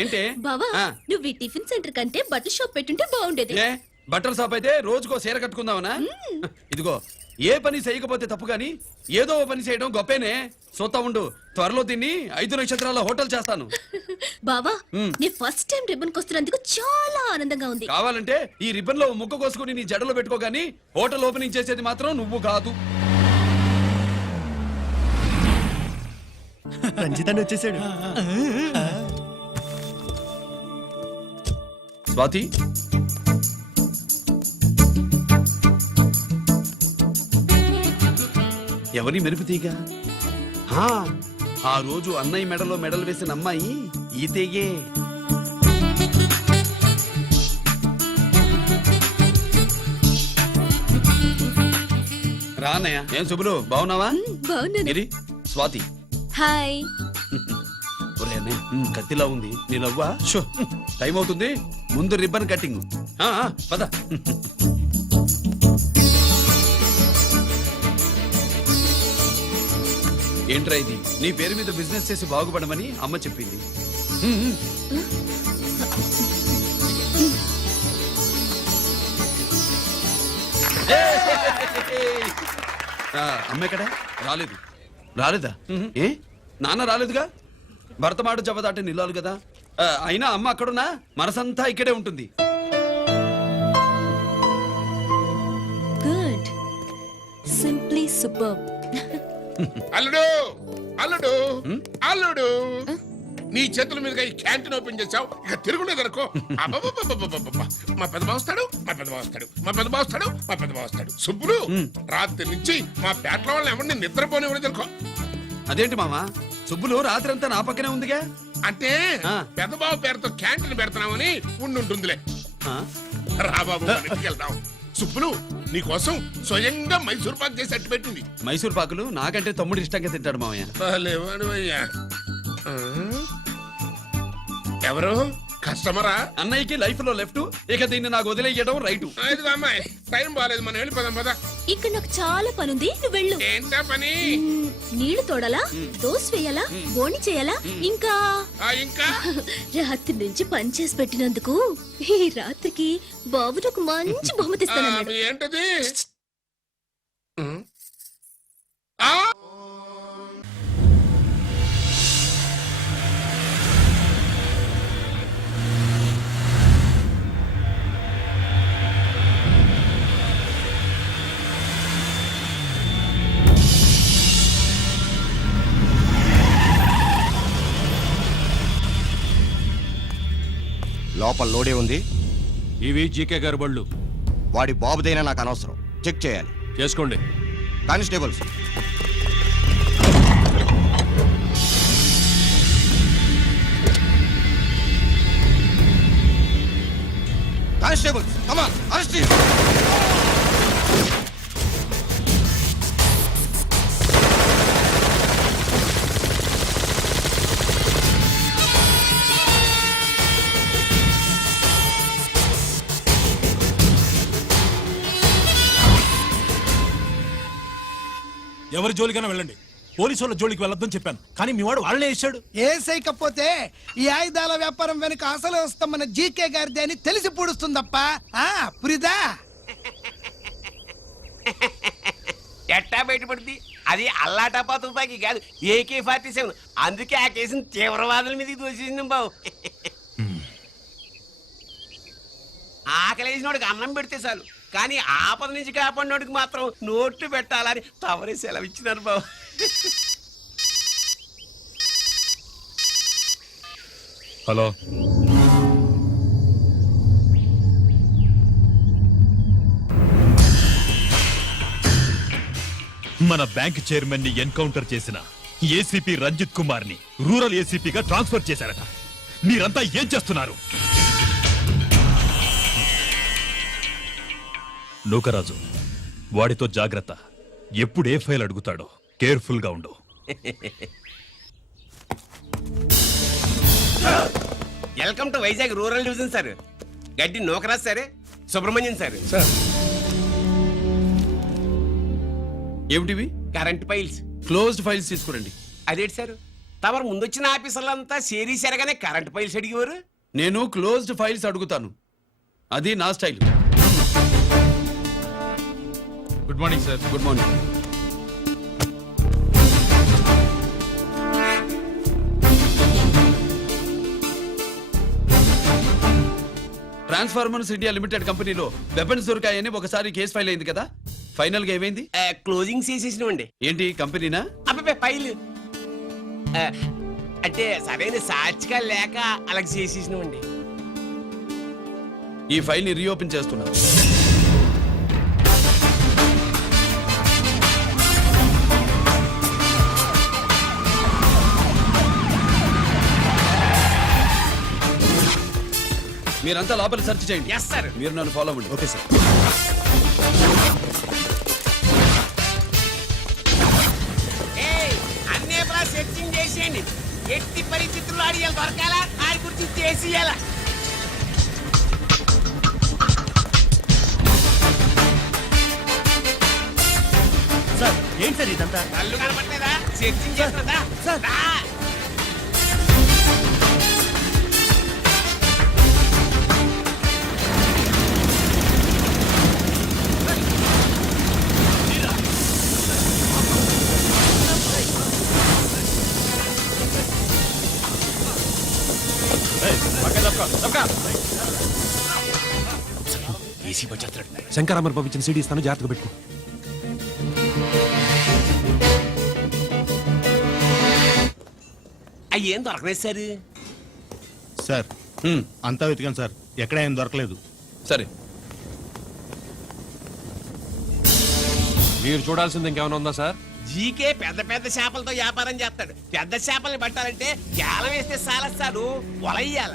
ఏంటి బావా ఆ. నువ్వు ఈ టిఫిన్ సెంటర్ కంటే బట్టల షాప్ పెట్టుంటే బాగుండేది. ఏ బట్టల షాప్ అయితే రోజుకో చీర కట్టుకుందామనా? ఇదిగో ఏ పని చేయకపోతే తప్పు గాని ఏదో ఓ పని చేయడం గొప్పేనే. సోతా ఉండు, త్వరలో దీన్ని 5 నక్షత్రాల హోటల్ చేస్తాను. బావా నీ ఫస్ట్ టైం రిబ్బన్ కొస్తున్నందుకు చాలా ఆనందంగా ఉంది. కావాలంటే ఈ రిబ్బన్ లో ముక్క కోసుకుని నీ జడలో పెట్టుకోగాని హోటల్ ఓపెనింగ్ చేసేది మాత్రం నువ్వు కాదు. రంజిత్ వచ్చేసాడు. స్వాతి, ఎవరి మెరుపు తీగ? ఆ రోజు అన్నయ్య మెడలో మెడలు వేసిన అమ్మాయి ఈ తీగే. రా అన్నయ్య. ఏం శుభ్రు, బాగున్నావా? బాగున్నాను. ఇది స్వాతి. హాయ్. ఒరే అన్నయ్య, కత్తిలా ఉంది నీ నవ్వా? షో, టైం అవుతుంది, ముందు రిబ్బన్ కటింగ్. పద. ఏంట్రా ఇది? నీ పేరు మీద బిజినెస్ చేసి బాగుపడమని అమ్మ చెప్పింది. అమ్మ ఎక్కడ? రాలేదు. రాలేదా? ఏ నాన్న రాలేదుగా? భరతమాట జవదాటే నిల్లాలు కదా. అయినా అమ్మ అక్కడున్నా మనసంతా ఇక్కడే ఉంటుంది. Good, simply super. అల్లుడు అల్లుడు అల్లుడు, నీ చేతుల మీదుగా ఈ క్యాంటీన్ ఓపెన్ చేసావు, ఇక తిరుగులేదనుకో. మా పెద్ద బావస్తాడు, మా పెద్ద బావస్తాడు, మా పెద్ద బావస్తాడు, మా పెద్ద బావస్తాడు. సుబ్బులు రాత్రి నుంచి మా పేటల వాళ్ళని ఎవరిని నిద్రపోనివ్వలేదు అనుకో. అదేంటి మామ, సుబ్బులు రాత్రంతా నా పక్కనే ఉందిగా? అంటే పెద్ద బావ పేరుతో క్యాంటీన్ పెడుతున్నామని ఉండుంటుందిలే. రా బాబు, వెళ్దాం. సుబ్బులు నీకోసం స్వయంగా మైసూర్ పాక్ చేసి అట్టు పెట్టింది. మైసూర్ పాకులు నాకంటే తమ్ముడు ఇష్టంగా తింటాడు మామయ్య. ఎవరు కస్టమరా? అన్నయ్యకి లైఫ్ లో లెఫ్ట్, ఇక దీన్ని నాకు వదిలేయడం రైట్. అమ్మాయి టైం బాగాలేదు, మనం వెళ్ళిపోదాం పద. ఇక్కడ నాకు చాలా పనుంది, నువ్వు వెళ్ళు. ఏంటా పని? నీళ్లు తోడాలా, దోశ వేయాలా, బోని చేయాలా, ఇంకా ఇంకా రాత్రి నుంచి పని చేసి పెట్టినందుకు ఈ రాత్రికి బాబు నాకు మంచి బహుమతిస్తానన్నాడు. ఏంటది? లోపల లోడే ఉంది. ఇవి జీకే గారి బళ్ళు. వాడి బాబుదైనా నాకు అనవసరం, చెక్ చేయాలి. చేసుకోండి. Constables, constables, come on, arrest him. ఎవరి జోలికైనా వెళ్ళండి, పోలీసు వాళ్ళ జోలికి వెళ్ళొద్దని చెప్పాను, కానీ మీ వాడు వాళ్ళనే వేసాడు. ఏసైకపోతే ఈ ఆయుధాల వ్యాపారం వెనుక అసలు వస్తామన్న జీకే గారిది అని తెలిసి పూడుస్తుందప్ప. పురిదా ఎట్టా బయటపడుతుంది? అది అల్లాటపా తుపాకి కాదు, AK-47. అందుకే ఆ కేసుని తీవ్రవాదుల మీదకి దోషింది బాబు. ఆకలేసినోడికి అన్నం పెడితే చాలు, కానీ ఆపద నుంచి కాపాడినోడికి మాత్రం నోట్లు పెట్టాలని తవరే సెలవు ఇచ్చినారు బాబు. హలో, మన బ్యాంక్ చైర్మన్ ని ఎన్కౌంటర్ చేసిన ఏసీపీ రంజిత్ కుమార్ ని రూరల్ ఏసీపీగా ట్రాన్స్ఫర్ చేశారట. మీరంతా ఏం చేస్తున్నారు? నూకరాజు, వాడితో జాగ్రత్త. ఎప్పుడు ఏ ఫైల్ అడుగుతాడో కేర్ఫుల్ గా ఉండు. Welcome to Vizag rural division sir. Gaddi Nookaraj sir, Subrahmanyam sir. ఏమిటివి? Current files. క్లోజ్డ్ ఫైల్స్ తీసుకురండి. అదేంటి సార్? తమరు ముందొచ్చిన ఆఫీసర్లంతా సేరీస్ ఎరగానే కరెంట్ ఫైల్స్ అడిగేవారు. నేను క్లోజ్డ్ ఫైల్స్ అడుగుతాను, అది నా style. Good morning sir. Good morning. Transformers India limited కంపెనీలో వెపన్స్ దొరికాయని ఒకసారి కేసు ఫైల్ అయింది కదా, ఫైనల్ గా ఏమైంది? క్లోజింగ్ చేసేసినవండి. ఏంటి కంపెనీనా? అబ్బాయి ఫైల్ అంటే సరైన సాక్షిగా లేక అలా చేసేసినవండి. ఈ ఫైల్ ని రీఓపెన్ చేస్తున్నా. మీరంతా లోపల సెర్చ్ చేయండి. Yes sir. మీరు నన్ను ఫాలో అవ్వండి. Okay sir. అన్నే సెర్చింగ్ చేసేయండి. ఎట్టి పరిస్థితుల్లో అడియాలి దొరకాలా, ఆడి గురించి చేసేయాలా. సార్ ఏంటి సార్ ఇదంతా? కళ్ళు కనపడలేదా? సెర్చింగ్ చేస్తున్నదా? సార్. రా. శంకరామర్ పంపించిన సీడీ ఇస్తాను, జాగ్రత్తగా పెట్టుకో. అయ్యేం దొరకలేదు సార్. సార్ హ్మ్, అంతా వెతికాను సార్, ఎక్కడ ఏం దొరకలేదు. సరే. మీరు చూడాల్సింది ఇంకేమైనా ఉందా సార్? జీకే పెద్ద పెద్ద చేపలతో వ్యాపారం చేస్తాడు. పెద్ద చేపల్ని పట్టాలంటే గేలం వేస్తే సాలస్తాడు, వలయ్యాల.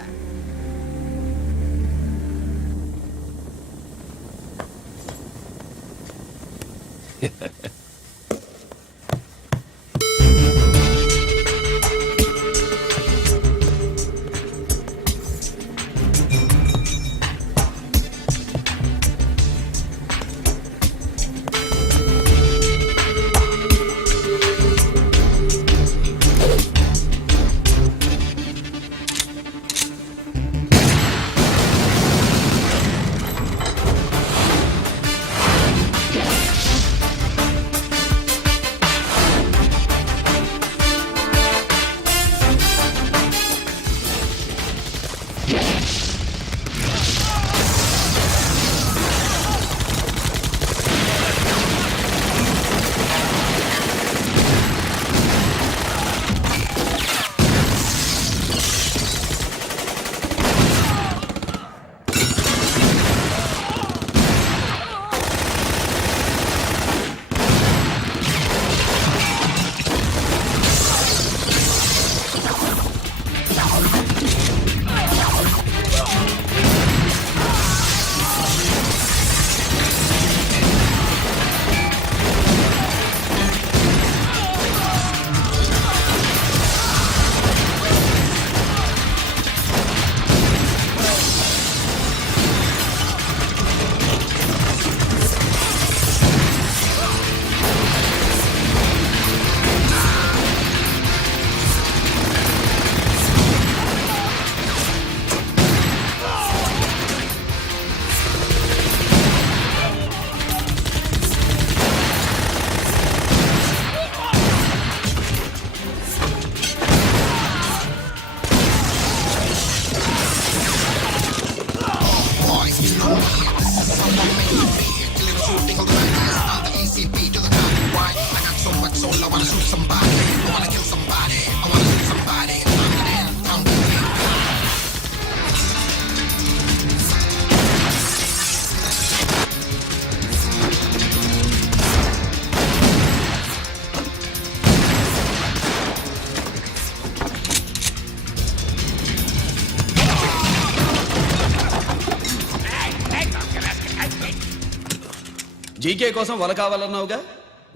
జీకే కోసం వల కావాలన్నావుగా,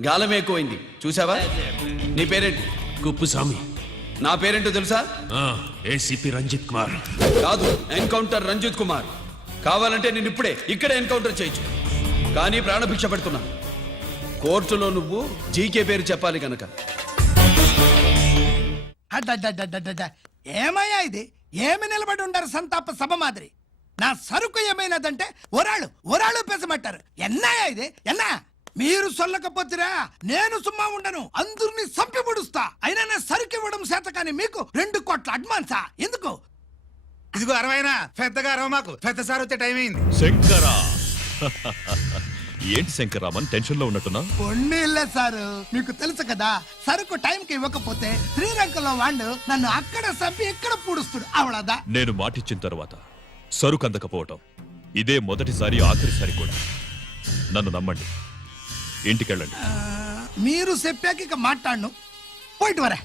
గాలం ఎక్కువైంది చూసావా? నీ పేరేంటి? కుప్పుస్వామి. నా పేరేంటో తెలుసా? ఏసీపీ రంజిత్ కుమార్. కాదు, ఎన్కౌంటర్ రంజిత్ కుమార్. కావాలంటే నేను ఇప్పుడే ఇక్కడే ఎన్కౌంటర్ చేయొచ్చు, కానీ ప్రాణభిక్ష పెడుతున్నా. కోర్టులో నువ్వు జీకే పేరు చెప్పాలి కనుక. అడ్డడ్డడ్డడ్డడ్డ. ఏమయ్యా ఇది? ఏమి నిలబడి ఉండారు సంతాప సభ మాదిరి? నా సరుకు ఏమైనదంటే ఒరాళ్ళు పెసమంటారు. ఎన్నాయా ఇది? ఎన్నా? మీరు సొల్లకపోతురా నేను సుమ్మా ఉండను, అందరినీ సంపి ముడుస్తా. అయినా నా సరుకు ఇవ్వడం చేత కానీ మీకు 2 కోట్ల అడ్వాన్సా? ఎందుకు? ఇదిగో అరవైనా పెద్దగా అరవ మాకు, పెద్ద సార్ వచ్చే టైం అయింది. శంకరా ఏంటి శంకరామన్ టెన్షన్ లో ఉన్నట్టున్నా? పొన్నీళ్ళే సారు, మీకు తెలుసు కదా, సరుకు టైంకి ఇవ్వకపోతే శ్రీరంగంలో వాడు నన్ను అక్కడ సంపి ఇక్కడ పూడుస్తుడు. అవడదా? నేను మాటిచ్చిన తర్వాత సరుకు అందకపోవటం ఇదే మొదటిసారి ఆఖరిసారి కూడా. నన్ను నమ్మండి, ఇంటికెళ్ళండి. మీరు చెప్పాక ఇక మాట్లాడను. పోయిట్ వరా.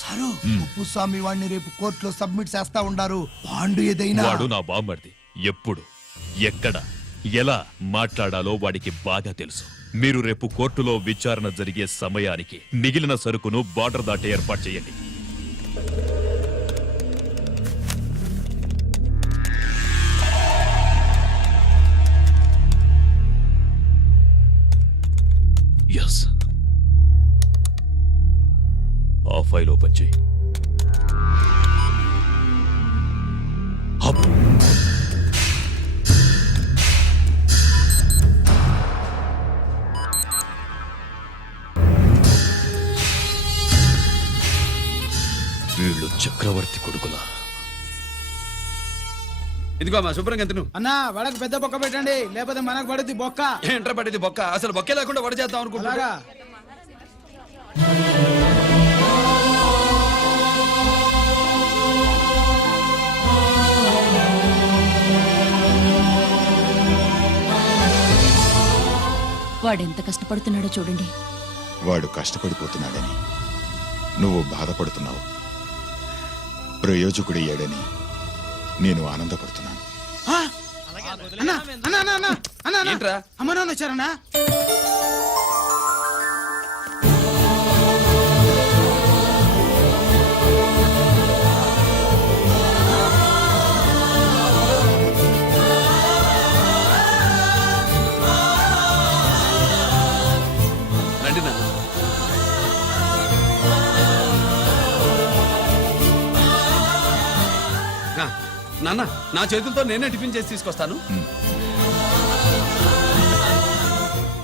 సారు, ఉప్పుస్వామి వాడిని రేపు కోర్టులో సబ్మిట్ చేస్తా ఉండారు. బాండు ఏదైనా వాడు నా బామ్మర్ది. ఎప్పుడు ఎక్కడ ఎలా మాట్లాడాలో వాడికి బాగా తెలుసు. మీరు రేపు కోర్టులో విచారణ జరిగే సమయానికి మిగిలిన సరుకును బార్డర్ దాటే ఏర్పాటు చేయండి. ఎస్, ఆ ఫైల్ ఓపెన్ చేయి. అబ్బో. వీళ్ళు చక్రవర్తి కొడుకులా. ఇదిగో మా శుభ్రంగా తిను. అన్నా వడకు పెద్ద బొక్క పెట్టండి, లేకపోతే మనకు పడుద్ది బొక్క. ఏంట్రా పడింది బొక్క? అసలు బొక్కే లేకుండా వడ చేద్దాం అనుకుంటా. వాడెంత కష్టపడుతున్నాడో చూడండి. వాడు కష్టపడిపోతున్నాడని నువ్వు బాధపడుతున్నావు. ప్రయోజకుడయ్యాడని నేను ఆనందపడుతున్నాను. ఏంట్రా? అమ్మ నాన్న వచ్చారన్నా? రండి నాన్న. నాన్న, నా చేతులతో నేనే టిఫిన్ చేసి తీసుకొస్తాను.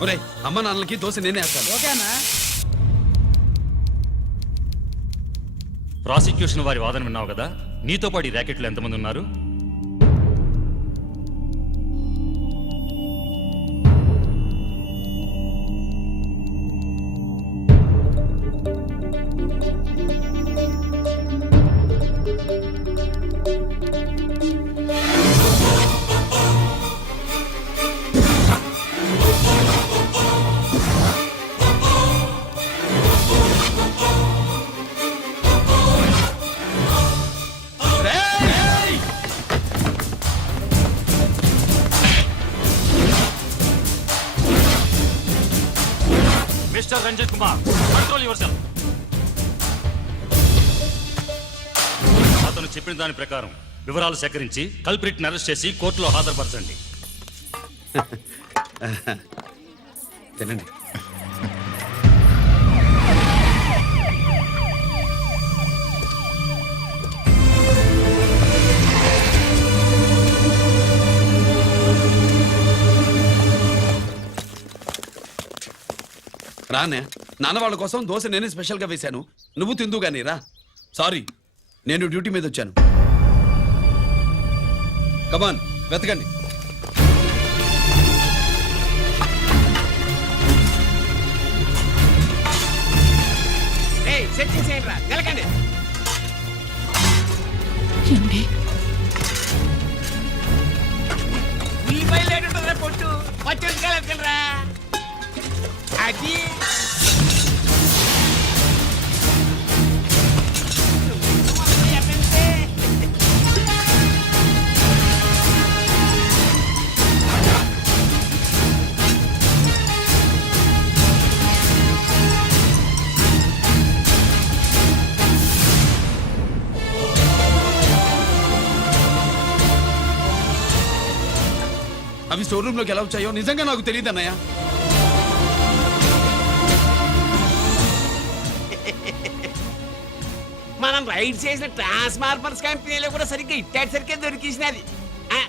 ఒరేయ్, అమ్మ నాన్నలకి దోశ నేనే వేస్తాను. ఓకేనా? ప్రాసిక్యూషన్ వారి వాదన విన్నావు కదా. నీతో పాటు ఈ ర్యాకెట్లు ఎంతమంది ఉన్నారు? Mister Ranjit Kumar, control yourself. అతను చెప్పిన దాని ప్రకారం వివరాలు సేకరించి కల్ప్రిట్ ని అరెస్ట్ చేసి కోర్టులో హాజరుపరచండి. తినండి. రానే, నాన్న వాళ్ళ కోసం దోశ నేనే స్పెషల్ గా వేశాను. నువ్వు తిందు గానీ రా. సారీ, నేను డ్యూటీ మీద వచ్చాను. కమాన్, వెతకండి. సెట్ చేసేయండి రా, నిలకండి. ఉల్లిపాయలు ఏంటుంటుందిరా పొట్టు, పచ్చిమిరపకాయలు రా. అది అవి స్టోర్ రూమ్ లోకి ఎలా వచ్చాయో నిజంగా నాకు తెలియదు అన్నయ్య. మనం రైడ్ చేసిన ట్రాన్స్ఫార్మర్స్ కంపెనీలో కూడా సరిగ్గా ఇట్టాడు సరిగ్గా దొరికేసినది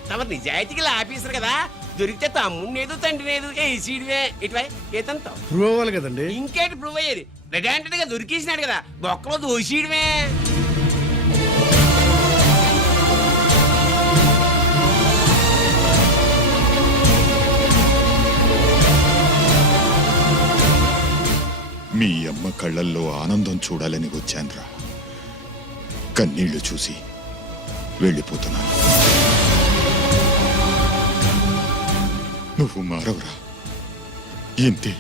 తమరు నిజాయితీగా ఆఫీసర్ కదా, దొరికితే తమ్ముడినేదు తండ్రినేదు ఏసీడివే ఇటువై ఏతంతో ప్రూవ్ అవ్వాలి కదండి. ఇంకేంటి ప్రూవ్ అయ్యేది? రెడ్ గా దొరికేసినాడు కదా, బొక్కలో దోషీయడమే. మీ అమ్మ కళ్ళల్లో ఆనందం చూడాలని వచ్చాన్రా. కన్నీళ్లు చూసి వెళ్ళిపోతున్నాను. నువ్వు మారవురా, ఇంతే.